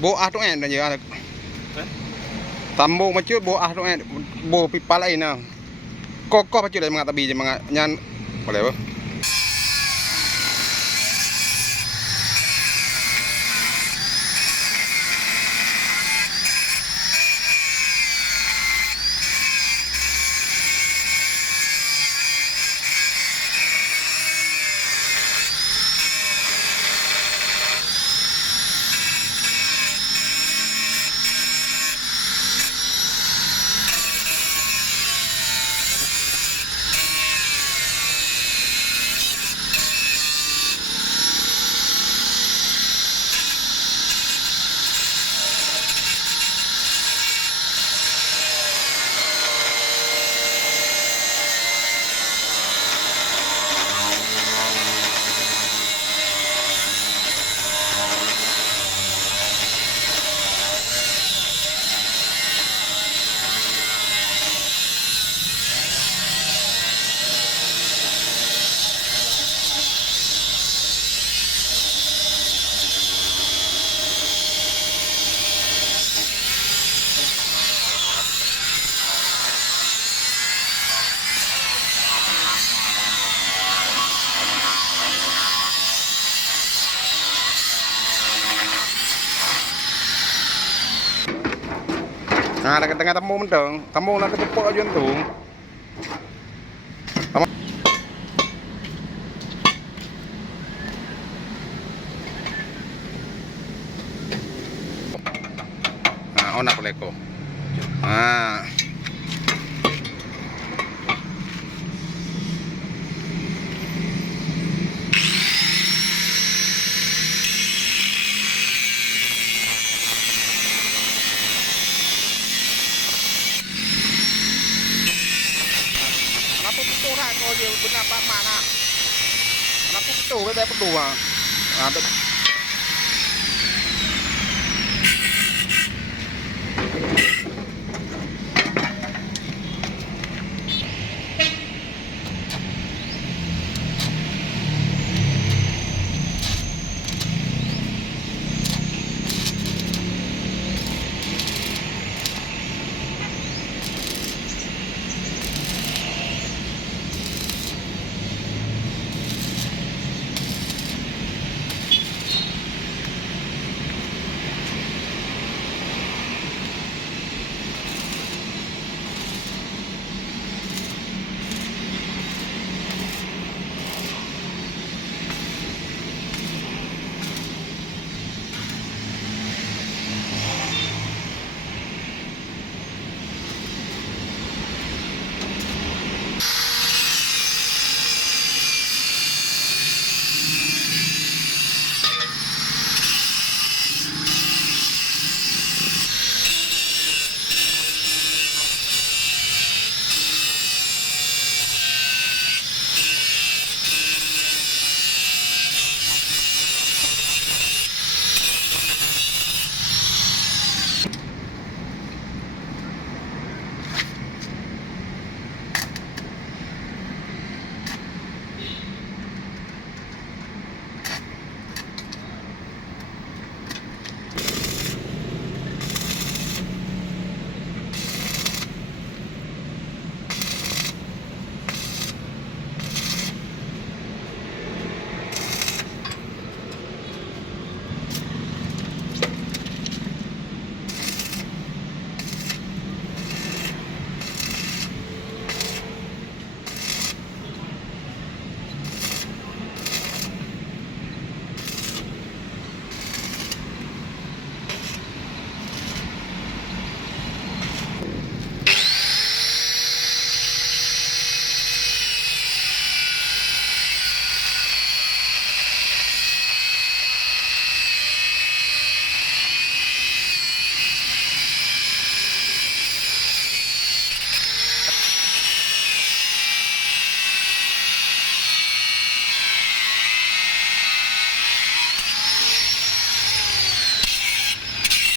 Boah tu kan dia ada. Tambung macam boah tu kan. Boah pipa lain nah. Kokoh macam dia mengatabi je nyan boleh apa? Nah, ada tengah tambung menteng, tambung nak kepuk aja tu. Nah, onak leko. Nah. Kenapa betul kan kalau dia benar Pak Mak nak? Kenapa betul bebek betul ah?